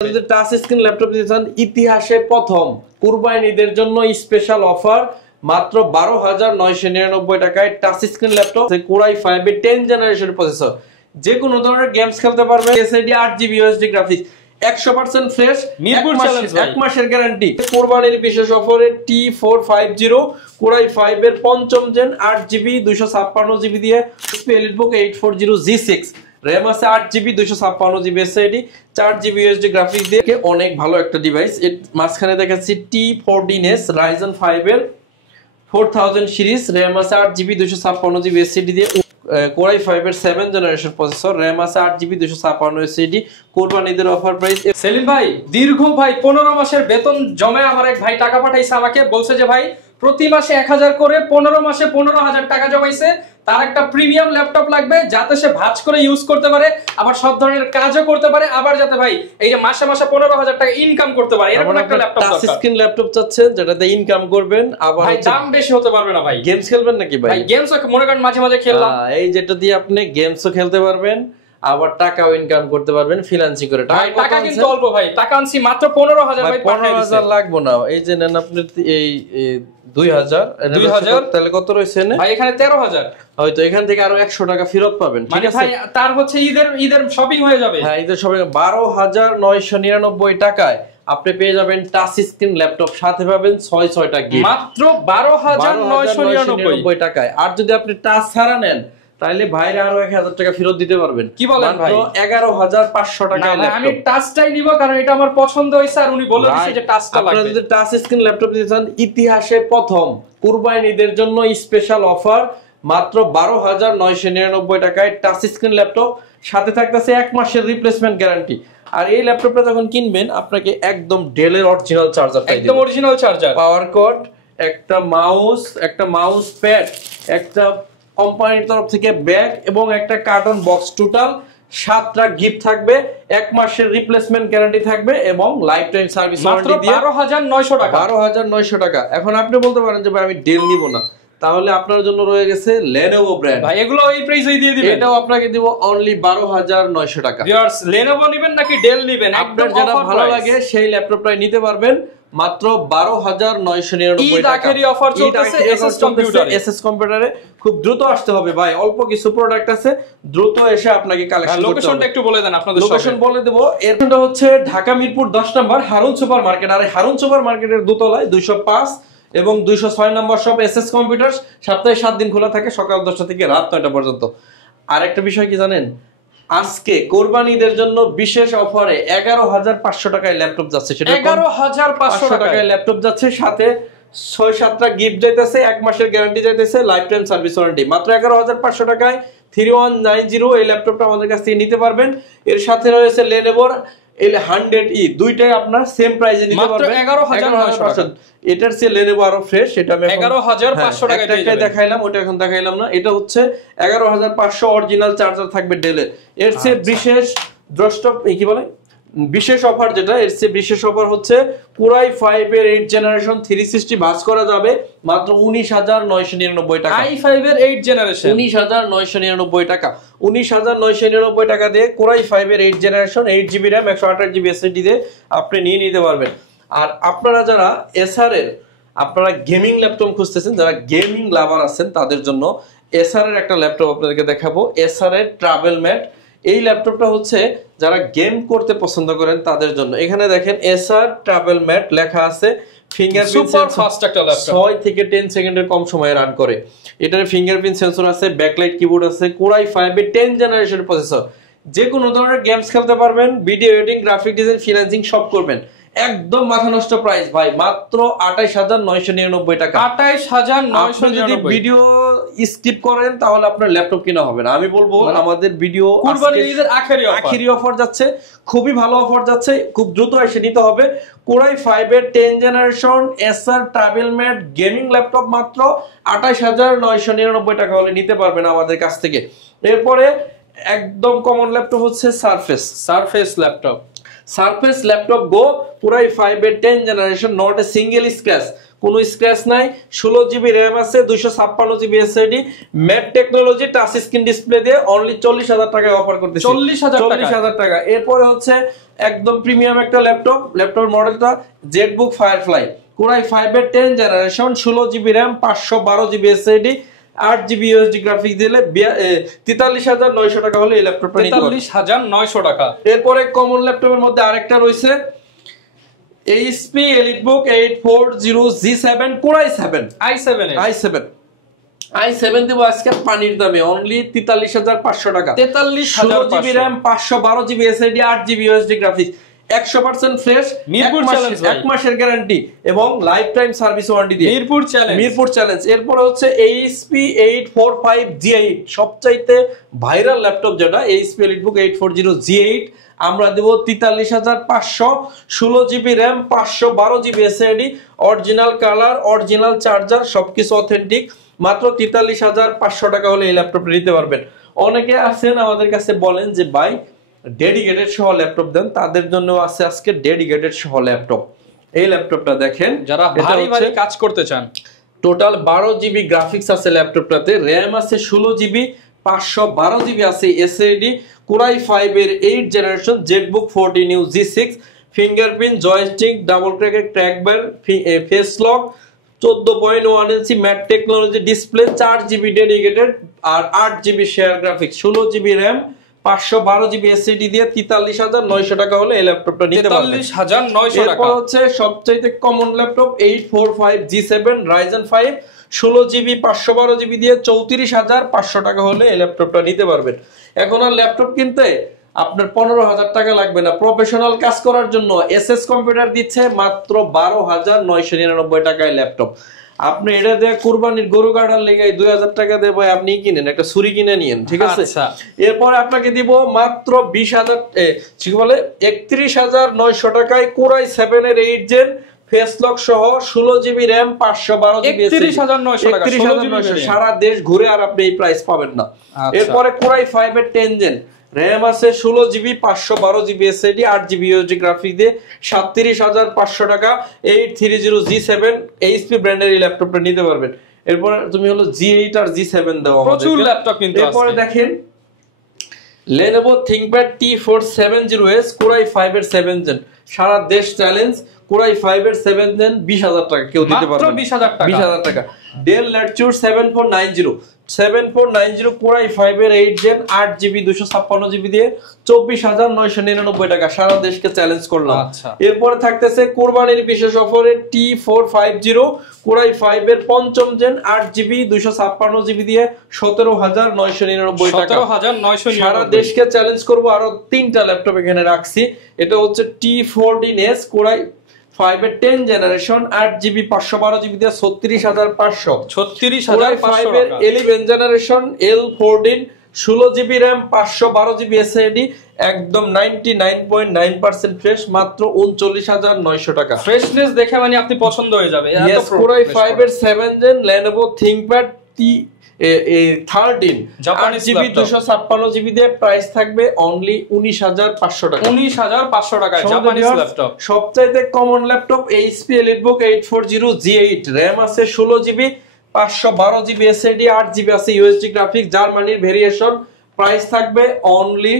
Touch screen laptop দিতেছেন ইতিহাসে প্রথম কুরবানিদের জন্য স্পেশাল অফার মাত্র 12,999 টাকায় টাচ স্ক্রিন ল্যাপটপ কোরাই 5 এর 10 জেনারেশন প্রসেসর যে কোনো ধরনের গেমস খেলতে পারবে SSD 8GB USD graphics 100% fresh Mirpur challenge এক মাসের গ্যারান্টি কুরবানির বিশেষ অফারে T450 কোরাই 5 এর পঞ্চম জেন 8GB 256GB দিয়ে এলিটবুক 840G6 RAM আছে 8GB 256GB SSD 4GB USD graphics দিয়ে অনেক ভালো একটা ডিভাইস এর মাঝখানে দেখাচ্ছি T14S Ryzen 5 এর 4000 সিরিজ RAM আছে 8GB 256GB এসএসডি দিয়ে কোরাই 5 এর 7 জেনারেশন প্রসেসর RAM আছে 8GB 256 এসএসডি কুরবানিদের অফার প্রাইস সেলিম ভাই দীর্ঘ ভাই 15 মাসের বেতন জমে আমার এক ভাই টাকা পাঠাইছে আমাকে বলছে যে ভাই প্রতি মাসে 1000 করে 15 মাসে 15000 টাকা জমাইছে তার একটা প্রিমিয়াম ল্যাপটপ লাগবে যাতে সে ভাঁজ করে ইউজ করতে পারে আবার সব ধরনের কাজও করতে পারে আবার যাতে ভাই এই যে মাসে মাসে 15000 টাকা ইনকাম করতে পারে এরকম একটা ল্যাপটপ টাচ স্ক্রিন ল্যাপটপ চাচ্ছেন যেটাতে ইনকাম করবেন আবার ভাই দাম বেশি হতে পারবে না ভাই গেমস খেলবেন নাকি ভাই গেমস মনে করেন মাঝে মাঝে খেললাম এই যেটা দিয়ে আপনি গেমসও খেলতে পারবেন আবার টাকাও ইনকাম করতে পারবেন ফ্রিল্যান্সিং করে টাকা কিন্তু অল্প ভাই টাকা আনছি মাত্র 15000 ভাই 15000 লাগবে না এই যে নেন আপনি এই 2000 তাহলে কত রইছে না ভাই এখানে 13000 হয়তো এখান থেকে আরো 100 টাকা ফেরত পাবেন ঠিক আছে ভাই তার হচ্ছে ঈদের শপিং হয়ে যাবে হ্যাঁ ঈদের শপিং 12999 টাকায় আপনি পেয়ে যাবেন টাচ স্ক্রিন ল্যাপটপ সাথে পাবেন 6টা গিফট মাত্র 12999 টাকায় আর যদি আপনি টাচ ছাড়া নেন তাহলে ভাইরা আরো 1000 টাকা ফেরত দিতে পারবেন কি বলেন ভাই 11500 টাকা আমি টাচটাই নিব কারণ এটা আমার পছন্দ হইছে আর উনি বলে দিয়েছে যে টাচটা লাগবে আপনারা যদি টাচ স্ক্রিন ল্যাপটপ দিতেছেন ইতিহাসে প্রথম কুরবানিদের জন্য স্পেশাল অফার মাত্র 12999 টাকায় টাচ স্ক্রিন ল্যাপটপ সাথে থাকতেছে 1 মাসের রিপ্লেসমেন্ট গ্যারান্টি আর এই ল্যাপটপটা যখন কিনবেন আপনাকে একদম ডেলের অরিজিনাল চার্জার একদম অরিজিনাল চার্জার পাওয়ার কর্ড একটা মাউস প্যাড একটা কোম্পানির তরফ থেকে ব্যাগ এবং একটা কার্টন বক্স টোটাল 7টা গিফট থাকবে 1 মাসের রিপ্লেসমেন্ট গ্যারান্টি থাকবে এবং লাইফ টাইম সার্ভিস ওয়ারেন্টি দিয়ে 12900 টাকা 12900 টাকা এখন আপনি বলতে পারেন যে ভাই আমি ডেল নিব না তাহলে আপনার জন্য রয়ে গেছে Lenovo ব্র্যান্ড ভাই এগুলো এই প্রাইসেই দিয়ে দিবেন এটাও আপনাকে দিব অনলি 12900 টাকা ভিউয়ার্স Lenovo নেবেন নাকি ডেল নেবেন আপনার যেটা ভালো লাগে সেই ল্যাপটপটাই নিতে পারবেন মাত্র 12999 টাকা ঈদ অফার চলতেছে এসএস কম্পিউটারে খুব দ্রুত আসতে হবে ভাই অল্প কিছু প্রোডাক্ট আছে দ্রুত এসে আপনাকে কালেকশন করতে হবে লোকেশনটা একটু বলে দেন আপনাদের লোকেশন বলে দেব এরটা হচ্ছে ঢাকা মিরপুর 10 নম্বর হারুন সুপার মার্কেট আর হারুন সুপার মার্কেটের দোতলায় 205 এবং 206 নম্বর শপ এসএস কম্পিউটার সপ্তাহে 7 দিন খোলা থাকে সকাল 10টা থেকে রাত 9টা পর্যন্ত আরেকটা বিষয় কি জানেন আজকে কুরবানিদের জন্য বিশেষ অফারে 11500 টাকায় ল্যাপটপ যাচ্ছে সেটা 11500 টাকায় ল্যাপটপ যাচ্ছে সাথে 6-7টা গিফট যাইতেছে 1 মাসের গ্যারান্টি যাইতেছে লাইফ টাইম সার্ভিস ওয়ারেন্টি মাত্র 11500 টাকায় 3190 এই ল্যাপটপটা আমাদের কাছ থেকে নিতে পারবেন এর সাথে রয়েছে Lenovo L100E দুইটাই আপনার সেম প্রাইসে নিতে পারবেন মাত্র 11900 টাকা এটার চেয়ে Lenovo আরো ফ্রেশ এটা আমি 11500 টাকা দিয়ে দেখাইলাম ওটা এখন দেখাইলাম না এটা হচ্ছে 11500 অরিজিনাল চার্জার থাকবে ডেলের এর চেয়ে বিশেষ দ্রষ্টব্য কি বলে বিশেষ অফার যেটা এর চেয়ে বিশেষ অফার হচ্ছে কোরাই 5 এর 8 জেনারেশন 360 ভাঁজ করা যাবে মাত্র 19999 টাকা i5 এর 8 জেনারেশন 19999 টাকা 19999 টাকা দিয়ে কোরাই 5 এর 8 generation 8GB RAM 128GB SSD দিয়ে আপনি নিয়ে নিতে পারবেন আর আপনারা যারা এসআর এর আপনারা গেমিং ল্যাপটপ খুঁজতেছেন যারা গেমিং লাভার আছেন তাদের জন্য এসআর এর একটা ল্যাপটপ আপনাদেরকে দেখাবো এসআর এর ট্রাভেল ম্যাট এই ল্যাপটপটা হচ্ছে যারা গেম করতে পছন্দ করেন তাদের জন্য এখানে দেখেন এসআর ট্রাভেল ম্যাট লেখা আছে ফিঙ্গারপ্রিন্ট সুপার ফাস্ট একটা ল্যাপটপ 6 থেকে 10 সেকেন্ডের কম সময়ে রান করে এটার ফিঙ্গারপ্রিন্ট সেন্সর আছে ব্যাকলাইট কিবোর্ড আছে কোরাই 5 এর 10 জেনারেশন প্রসেসর যে কোনো ধরনের গেমস খেলতে পারবেন video editing graphic design freelancing সব করবেন একদম মাথা নষ্ট প্রাইস ভাই মাত্র 28999 টাকা 28999 যদি ভিডিও স্কিপ করেন তাহলে আপনার ল্যাপটপ কিনা হবে না আমি বলবো আমাদের ভিডিও কুরবানির ঈদের আখেরি অফার যাচ্ছে খুবই ভালো অফার যাচ্ছে খুব দ্রুত এসে নিতে হবে কোরাই 5 এর 10 generation Acer TravelMate gaming laptop মাত্র 28999 টাকা হলে নিতে পারবেন আমাদের কাছ থেকে এরপরে একদম কমন ল্যাপটপ হচ্ছে surface laptop Surface Laptop Go পুরাই 5 এর 10 generation not a single scratch কোনো স্ক্র্যাচ নাই, 16GB র্যাম আছে, 256GB SSD, mat technology, touch screen display দিয়ে অনলি 40,000 টাকায় অফার করতেছি। 40,000 টাকা। এরপরে হচ্ছে একদম প্রিমিয়াম একটা ল্যাপটপ মডেলটা জেটবুক ফায়ারফ্লাই, কোরাই 5 এর 10 generation, 16GB RAM, 512GB SSD, 8GB USD graphics দিলে 43,900 টাকা হলে এই ল্যাপটপটা নিতে পারবেন। 43,900 টাকা। এরপরে কমন ল্যাপটপের মধ্যে আরেকটা রয়েছে HP EliteBook 840G7 core i 7 i7 দেব আজকে পানির দামে অনলি 43,500 টাকা। 43,500 RAM, 512GB SSD, 8GB USD graphics, 100% fresh, Mirpur challenge, 1 মাসের গ্যারান্টি এবং লাইফ টাইম সার্ভিস ওয়ারেন্টি দিয়ে মিরপুর চ্যালেঞ্জ। এরপর হচ্ছে HP 845G8 সবচাইতে ভাইরাল ল্যাপটপ যেটা HP EliteBook 840G8 আমরা দেব 43,500, 16GB RAM, 512GB SSD, original colour, original charger, সবকিছু অথেন্টিক, মাত্র 43,500 টাকা হলে এই ল্যাপটপটা নিতে পারবেন। অনেকে আছেন আমাদের কাছে বলেন যে ভাই ডেডিকেটেড সহ ল্যাপটপ দেন, তাদের জন্য আছে আজকে ডেডিকেটেড সহ ল্যাপটপ। এই ল্যাপটপটা দেখেন, যারা ভারী কাজ করতে চান। টোটাল 12GB গ্রাফিক্স আছে ল্যাপটপটাতে, র্যাম আছে 16GB, 512GB আছে এসএসডি, কোরাই 5 এর 8 generation, ZBook 14U G6, fingerprint, joystick, double trackbar, face lock, 14.1 inch matte technology display, 4GB dedicated আর 8GB share graphics, 16GB RAM, 512GB SSD দিয়ে 43,900 টাকা হলে এই ল্যাপটপটা নিতে পারবেন। 43,900 টাকা। এরপর হচ্ছে সবচাইতে common laptop 845G7 Ryzen 5, 16GB 512GB দিয়ে 34,500 টাকা হলে এই ল্যাপটপটা নিতে পারবেন। এখন আর ল্যাপটপ কিনতে আপনার 15,000 টাকা লাগবে না, প্রফেশনাল কাজ করার জন্য এসএস কম্পিউটার দিচ্ছে মাত্র 12,999 টাকায় ল্যাপটপ। আপনি এটা দিয়ে কুরবানির গরু কাটার লেগে 2,000 টাকা দিয়ে ভাই আপনি কিনেন, একটা ছুরি কিনে নিয়েন, ঠিক আছে। এরপর আপনাকে দিব মাত্র 31,900 টাকায় কোরাই 7 এর 8 জেন ফেস লক সহ 16GB র্যাম, 512GB 31,900 সারা দেশ ঘুরে আর আপনি এই প্রাইস পাবেন না। এরপরে কোরাই 5 এর 10 জেন র্যাম আছে, 16GB, 512GB SSD, 8GB USD graphics দিয়ে 37,500 টাকা 830G7 HP ব্র্যান্ডের এই ল্যাপটপটা নিতে পারবেন। এরপর তুমি হলো G8 আর G7 দাও আমাদের, প্রচুর ল্যাপটপ কিন্তু আছে। এরপরে দেখেন Lenovo ThinkPad T470S কোরাই 5 এর 7 জেন, সারা দেশ চ্যালেঞ্জ, কোরাই 5 এর 7 জেন 20,000 টাকা কেউ দিতে পারবে, মাত্র 20,000 টাকা। Dell Latitude 7490 কোরাই 5 এর 8 জেন, 8GB 256GB দিয়ে 24,999 টাকা, সারা দেশকে চ্যালেঞ্জ করলাম। এরপরে থাকতেছে কোরবানির বিশেষ অফারে T450 কোরাই 5 এর 5ম জেন, 8GB 256GB দিয়ে 17,999 টাকা, 17,999 সারা দেশকে চ্যালেঞ্জ করব। আরো 3টা ল্যাপটপ এখানে রাখছি, এটা হচ্ছে T14S কোরাই 5 এর 10 জেনারেশন, 8GB 512GB দিয়ে 36,500 এর 11 generation L14, 16GB RAM, 512GB SSD, একদম 99.9% ফ্রেশ, মাত্র 39,900 টাকা। ফ্রেশনেস দেখে মানে আপনি পছন্দ হয়ে যাবে। কোরাই 5 এর 7 gen Lenovo ThinkPad T13 8GB 256GB দিয়ে প্রাইস থাকবে অনলি 19,500 টাকা। 19,500 টাকায় জাপানিজ ল্যাপটপ। সবচাইতে common laptop HP EliteBook 840G8 RAM আছে 16GB, 512GB এসএসডি, 8GB আছে ইউএসডি গ্রাফিক্স, জার্মানির ভেরিয়েশন, প্রাইস থাকবে অনলি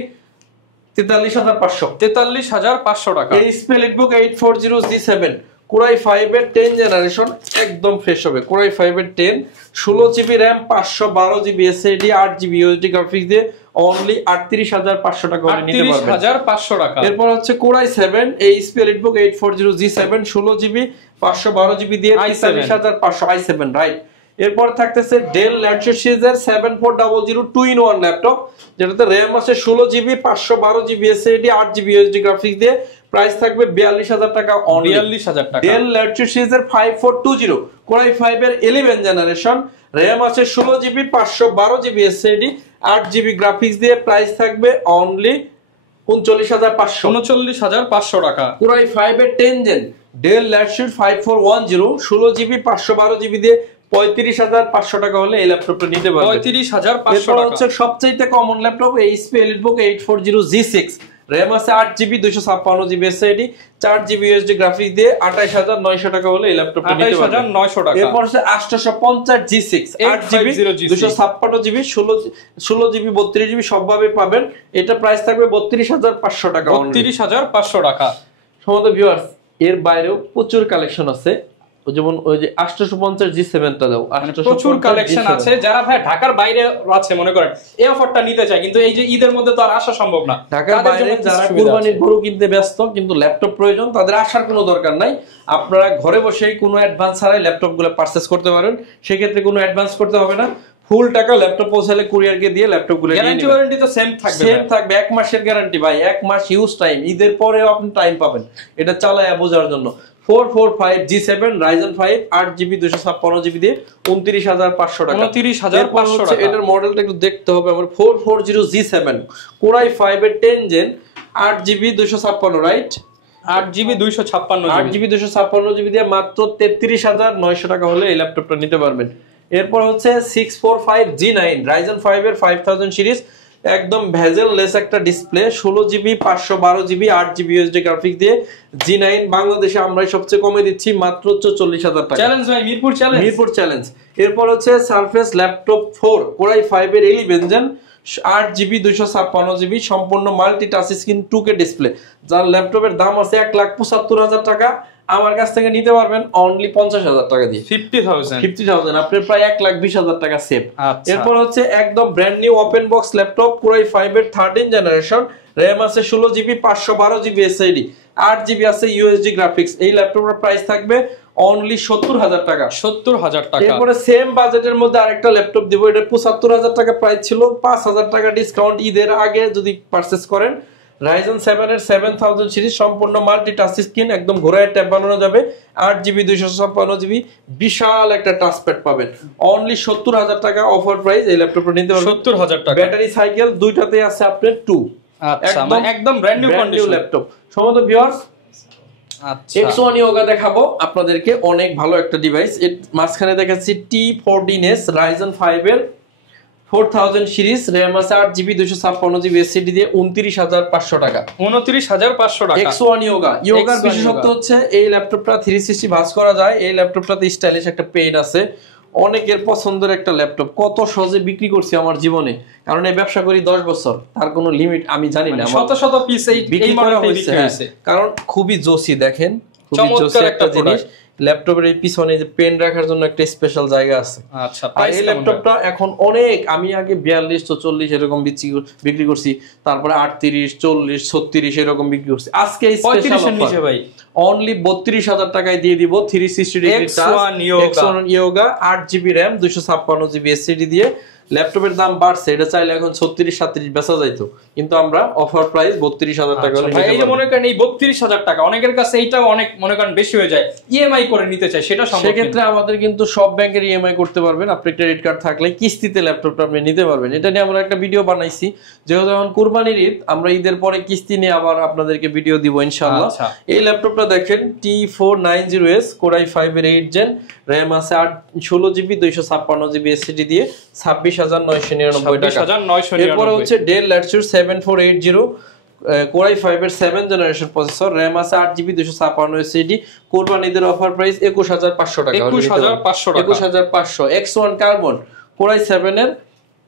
43,500 টাকা। HP EliteBook 840G7 কোরাই 5 এর 10 জেনারেশন একদম ফ্রেশ হবে, কোরাই 5 এর 10, 16GB RAM, 512GB SSD, 8GB USD graphics দিয়ে অনলি 38,500 টাকা হলে নিতে পারবেন। 38,500 টাকা। এরপর হচ্ছে core i 7 HP EliteBook 840G7 16GB 512GB দিয়ে 43,500 i7 রাইট। এরপর থাকতেছে ডেল ল্যাটিটিউড সিরিজের 7400 2-in-1 ল্যাপটপ, যেটাতে র্যাম আছে 16GB, 512GB SSD, 8GB USD graphics দিয়ে প্রাইস থাকবে 42,000 টাকা অনলি। 42,000 টাকা। ডেল ল্যাটিটিউড সিরিজের 5420 কোরাই 5 এর 11 জেনারেশন, র্যাম আছে 16GB, 512GB SSD, 8GB graphics দিয়ে প্রাইস থাকবে অনলি 39,500 টাকা। কোরাই 5 এর 10 gen del Latitude 5410 16GB 512GB দিয়ে 35,500 টাকা হলে এই ল্যাপটপটা নিতে পারবেন। 35,500 টাকা। হচ্ছে সবচেয়ে common laptop HP EliteBook 840G6 RAM আছে 8GB 256GB SSD 4GB USD graphics দিয়ে 28900 টাকা হলে এই ল্যাপটপটা নিতে পারবেন 28900 টাকা। এরপর আছে 850 G6 8GB 256GB 16GB 32GB সবভাবে পাবেন। এটা প্রাইস থাকবে 32500 টাকা। 32500 টাকা। সম্মানিত ভিউয়ার্স, এর বাইরেও প্রচুর কালেকশন আছে, যেমন ওই যে 850 G7 টা দাও, প্রচুর কালেকশন আছে। যারা ভাই ঢাকার বাইরে আছে মনে করেন এই অফারটা নিতে চায়, কিন্তু এই যে ঈদের মধ্যে তো আর আসা সম্ভব না, ঢাকার বাইরে যারা কুরবানির গরু কিনতে ব্যস্ত কিন্তু ল্যাপটপ প্রয়োজন, তাদের আসার কোনো দরকার নাই। আপনারা ঘরে বসেই কোনো অ্যাডভান্স ছাড়াই ল্যাপটপগুলো পারচেজ করতে পারেন। সেই ক্ষেত্রে কোনো অ্যাডভান্স করতে হবে না, ফুল টাকা ল্যাপটপ পৌঁছালে কুরিয়ারকে দিয়ে ল্যাপটপগুলো নিয়ে নেবেন। গ্যারান্টি তো সেম থাকবে, 1 মাসের গ্যারান্টি ভাই, 1 মাস ইউজ টাইম, ঈদের পরেও আপনি টাইম পাবেন এটা চালায়া বোঝার জন্য। 445 G7 Ryzen 5 8GB 256GB দিয়ে 29500 টাকা। 29500 টাকা। এটার মডেলটা একটু দেখতে হবে আমার। 440 G7 Core i5 এর 10 gen 8GB 256, right? 8GB 256 8GB 256GB দিয়ে মাত্র 33900 টাকা হলে এই ল্যাপটপটা নিতে পারবেন। এরপর হচ্ছে 645 G9 Ryzen 5 এর 5000 সিরিজ, একদম ভেজেল লেস একটা display, 16GB 512GB 8GB USD graphics দিয়ে G9 বাংলাদেশে আমরাই সবচেয়ে কমে দিচ্ছি মাত্র 44000 টাকা। চ্যালেঞ্জ ভাই, মিরপুর চ্যালেঞ্জ। এরপর হচ্ছে সারফেস ল্যাপটপ 4 Core i5 এর 11 জেন 8GB 256GB সম্পূর্ণ multi touch screen 2K display, যার ল্যাপটপের দাম আছে 1,75,000 টাকা, আমার কাছ থেকে নিতে পারবেন অনলি 50000 টাকা দিয়ে। 50,000 আপনার প্রায় 1,20,000 টাকা সেভ। এরপর হচ্ছে একদম brand new open box laptop Core i5 এর 13 জেনারেশন, র‍্যাম আছে 16GB 512GB SSD 8GB আছে USD গ্রাফিক্স। এই ল্যাপটপের প্রাইস থাকবে অনলি 70000 টাকা। 70000 টাকা। এরপরে সেম বাজেটের মধ্যে আরেকটা ল্যাপটপ দিব, এটা 75000 টাকা প্রাইস ছিল, 5000 টাকা ডিসকাউন্ট ঈদের আগে যদি পারচেজ করেন। Ryzen 7 এর 7000 সিরিজ সম্পূর্ণ মাল্টি টাচ স্ক্রিন, একদম ঘোরায় ট্যাব বানানো যাবে, 8GB 256GB বিশাল একটা টাচ প্যাড পাবেন অনলি 70000 টাকা অফার প্রাইস। এই ল্যাপটপটা নিতে পারবেন 70000 টাকা। ব্যাটারি সাইকেল দুইটাতে আছে আপনার 2। আচ্ছা, একদম ব্র্যান্ড নিউ কন্ডিশন ল্যাপটপ। সম্মানিত ভিউয়ার্স, আচ্ছা X1 Yoga দেখাবো আপনাদেরকে, অনেক ভালো একটা ডিভাইস। এর মাঝখানে দেখাচ্ছি T14S Ryzen 5 এর 4000 সিরিজ, র‍্যাম আছে 8GB 256GB SSD দিয়ে 29500 টাকা। 29500 টাকা। X1 Yogaর বিশেষত্ব হচ্ছে এই ল্যাপটপটা 360 ভাঁজ করা যায়। এই ল্যাপটপটাতে স্টাইলিশ একটা পেইন আছে, অনেকের পছন্দের একটা ল্যাপটপ। কত সহজে বিক্রি করছি আমার জীবনে, কারণ এই ব্যবসা করি 10 বছর, তার কোনো লিমিট আমি জানি না। শত শত পিস এই মডেল হয়েছে, কারণ খুবই জোসি, দেখেন খুবই জোসি একটা জিনিস। ল্যাপটপের এই পিছনে যে পেন রাখার জন্য একটা স্পেশাল জায়গা আছে। আচ্ছা, আর এই ল্যাপটপটা এখন অনেক, আমি আগে 42 44 এরকম বিক্রি করছি, তারপরে 38 40 36 এরকম বিক্রি করছি। আজকে এই স্পেশাল অফার ভাই অনলি 32000 টাকায় দিয়ে দিব 360 degree X1 Yoga 8GB RAM 256GB SSD দিয়ে। ল্যাপটপের দাম বাড়ছে, এটা চাইলে এখন 36 37 বেচা যাইতো, কিন্তু আমরা অফার প্রাইস 32000 টাকা হলে এই যে মনে করেন এই 32000 টাকা অনেকের কাছে এইটাও অনেক মনে করেন বেশি হয়ে যায়, ইএমআই করে নিতে চাই সেটা সম্ভব। সেক্ষেত্রে আমাদের কিন্তু সব ব্যাংকের ইএমআই করতে পারবেন, আপনি ক্রেডিট কার্ড থাকলে কিস্তিতে ল্যাপটপটা আপনি নিতে পারবেন। এটা নিয়ে আমরা একটা ভিডিও বানাইছি, যেহেতু এখন কুরবানির ঈদ, আমরা ঈদের পরে কিস্তি নিয়ে আবার আপনাদেরকে ভিডিও দিব ইনশাআল্লাহ। এই ল্যাপটপটা দেখেন T490S Core i5 এর 8 জেন, র‍্যাম আছে 16GB 256GB SSD দিয়ে 26999 টাকা। এরপর হচ্ছে Dell Latitude 7480 Core i5 এর 7 জেনারেশন প্রসেসর, র‍্যাম আছে 8GB 256 SSD, কুরবানিদের অফার প্রাইস 21500 টাকা। 21500। X1 Carbon Core i7 এর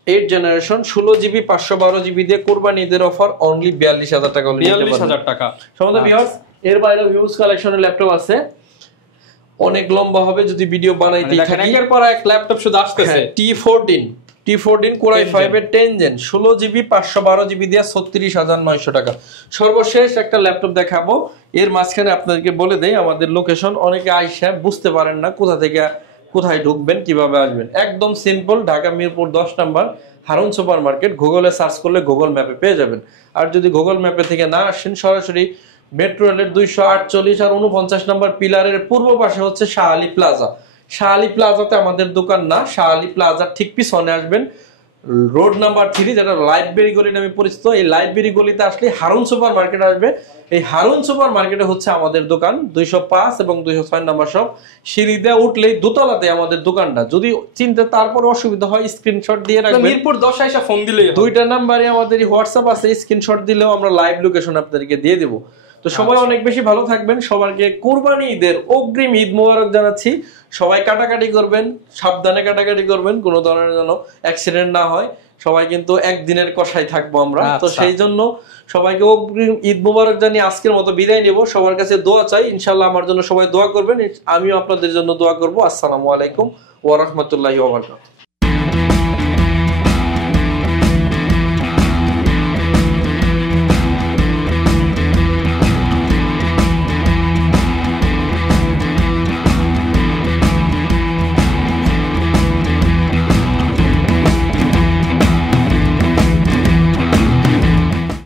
8 জেনারেশন 16GB 512GB দিয়ে কুরবানিদের অফার অনলি 42000 টাকা হলে 42000 টাকা। সম্মানিত ভিউয়ার্স, এর বাইরে হিউজ কালেকশনের ল্যাপটপ আছে, অনেক লম্বা হবে যদি ভিডিও বানাইতে থাকি। একের পর এক ল্যাপটপ শুধু আসতেছে। T14 Core i5 এর 10 জেন 16GB 512GB দিয়ে 36900 টাকা। সর্বশেষ একটা ল্যাপটপ দেখাবো, এর মাঝখানে আপনাদেরকে বলে দেই আমাদের লোকেশন। অনেকে আইসা বুঝতে পারেন না কোথা থেকে কোথায় ঢুকবেন, কিভাবে আসবেন। একদম সিম্পল, ঢাকা মিরপুর 10 নম্বর হারুন সুপার মার্কেট, গুগলে সার্চ করলে গুগল ম্যাপে পেয়ে যাবেন। আর যদি গুগল ম্যাপে থেকে না আসেন, সরাসরি মেট্রো রেলের 248 আর 49 নম্বর পিলারের পূর্ব পাশে হচ্ছে শাহ আলী প্লাজা। শাহ আলী প্লাজাতে আমাদের দোকান না, শাহ আলী প্লাজার ঠিক পিছনে আসবেন, রোড নাম্বার 3, যেটা লাইব্রেরি গলি নামে পরিচিত। এই লাইব্রেরি গলিতে আসলে হারুন সুপার মার্কেট আসবে। এই হারুন সুপার মার্কেটে হচ্ছে আমাদের দোকান, 205 এবং 206 নাম্বার শপ। সিঁড়ি দিয়ে উঠলেই দোতলাতে আমাদের দোকানটা। যদি চিনতে তারপর অসুবিধা হয় স্ক্রিনশট দিয়ে রাখবেন। মিরপুর 10 আইসা ফোন দিলেই হবে। দুইটা নাম্বারে আমাদের হোয়াটসঅ্যাপ আছে, স্ক্রিনশট দিলেও আমরা লাইভ লোকেশন আপনাদেরকে দিয়ে দেব। তো সবাই অনেক বেশি ভালো থাকবেন। সবাইকে কুরবানি ঈদের অগ্রিম ঈদ মোবারক জানাচ্ছি। সবাই কাটাকাটি করবেন, সাবধানে কাটাকাটি করবেন, কোনো ধরনের যেন অ্যাক্সিডেন্ট না হয়। সবাই কিন্তু একদিনের কষাই থাকবো আমরা, তো সেই জন্য সবাইকে অগ্রিম ঈদ মোবারক জানিয়ে আজকের মতো বিদায় নেব। সবার কাছে দোয়া চাই, ইনশাল্লাহ আমার জন্য সবাই দোয়া করবেন, আমিও আপনাদের জন্য দোয়া করবো। আসসালামু আলাইকুম ওয়া রাহমাতুল্লাহি ওয়া বারাকাতুহু।